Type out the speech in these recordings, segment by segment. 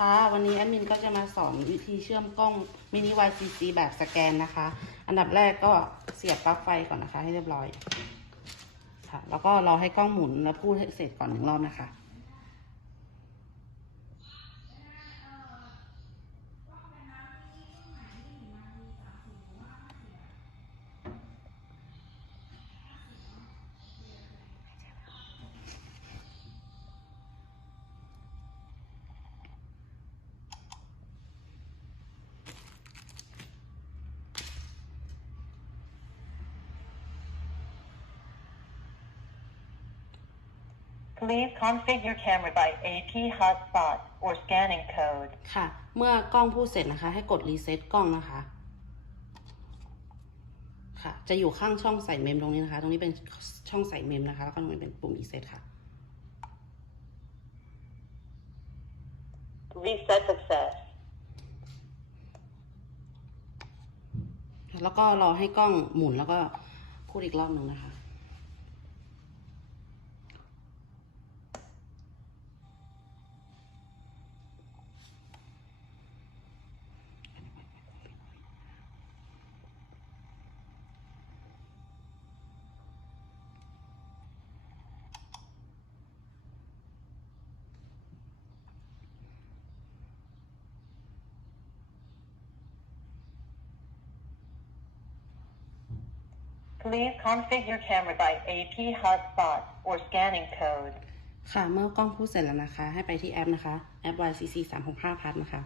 คะวันนี้แอดมินก็จะมาสอนวิธีเชื่อมกล้องมินิ YCC แบบสแกนนะคะ อันดับแรกก็เสียบปลั๊กไฟก่อนนะคะ ให้เรียบร้อย ค่ะ แล้วก็รอให้กล้องหมุนแล้วพูดให้เสร็จก่อนหนึ่งรอบนะคะ Please configure camera by AP hotspot or scanning code. ค่ะ เมื่อกล้องพูดเสร็จนะคะ ให้กดรีเซ็ตกล้องนะคะ ค่ะ จะอยู่ข้างช่องใส่เมมตรงนี้นะคะ ตรงนี้เป็นช่องใส่เมมนะคะ แล้วก็ตรงนี้เป็นปุ่มรีเซ็ตค่ะ Reset success. แล้วก็รอให้กล้องหมุนแล้วก็พูดอีกรอบหนึ่งนะคะ Please configure camera by AP hotspot or scanning code. ค่ะ เมื่อกล้องพูดเสร็จแล้วนะคะ ให้ไปที่แอปนะคะ แอป YCC 365พัทนะคะ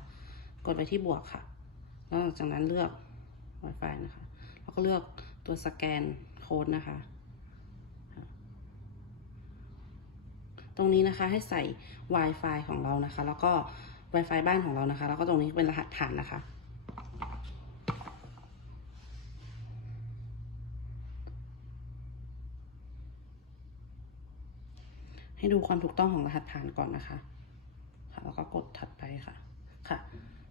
กดไปที่บวกค่ะ แล้วหลังจากนั้นเลือก Wi-Fi นะคะ แล้วก็เลือกตัวสแกนโค้ดนะคะ ตรงนี้นะคะให้ใส่ Wi-Fi ของเรานะคะ แล้วก็ Wi-Fi บ้านของเรานะคะ แล้วก็ตรงนี้เป็นรหัสฐานนะคะ ให้ดูความถูกต้องของรหัสฐานก่อนนะคะ ค่ะ แล้วก็กดถัดไปค่ะ ค่ะ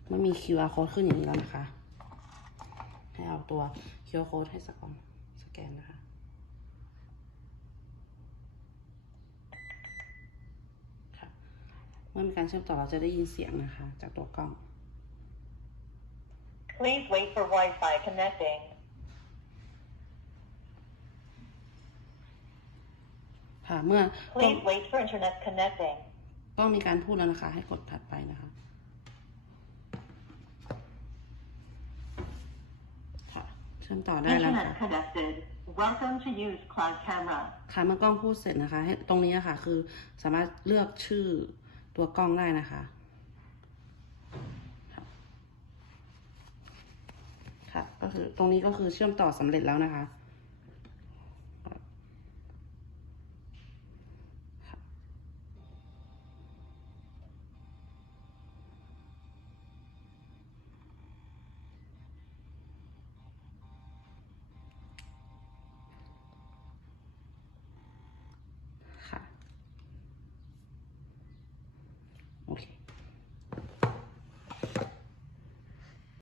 เมื่อมี QR code ขึ้นอย่างนี้แล้วนะคะ ให้เอาตัว QR code ให้สกอนสแกนนะคะค่ะเมื่อมีการเชื่อมต่อเราจะได้ยินเสียงนะคะ จากตัวกล้อง Please wait for Wi-Fi connecting. ค่ะ เมื่อต้อง Please wait for internet connecting. ต้องมีการพูดแล้วนะคะ ให้กดถัดไปนะคะ ค่ะเชื่อมต่อได้แล้วค่ะ Internet connected. Welcome to use cloud camera. ค่ะเมื่อกล้องพูดเสร็จนะคะให้ตรงนี้อะค่ะ คือสามารถเลือกชื่อตัวกล้องได้นะคะค่ะค่ะ ก็คือตรงนี้ก็คือเชื่อมต่อสำเร็จแล้วนะคะ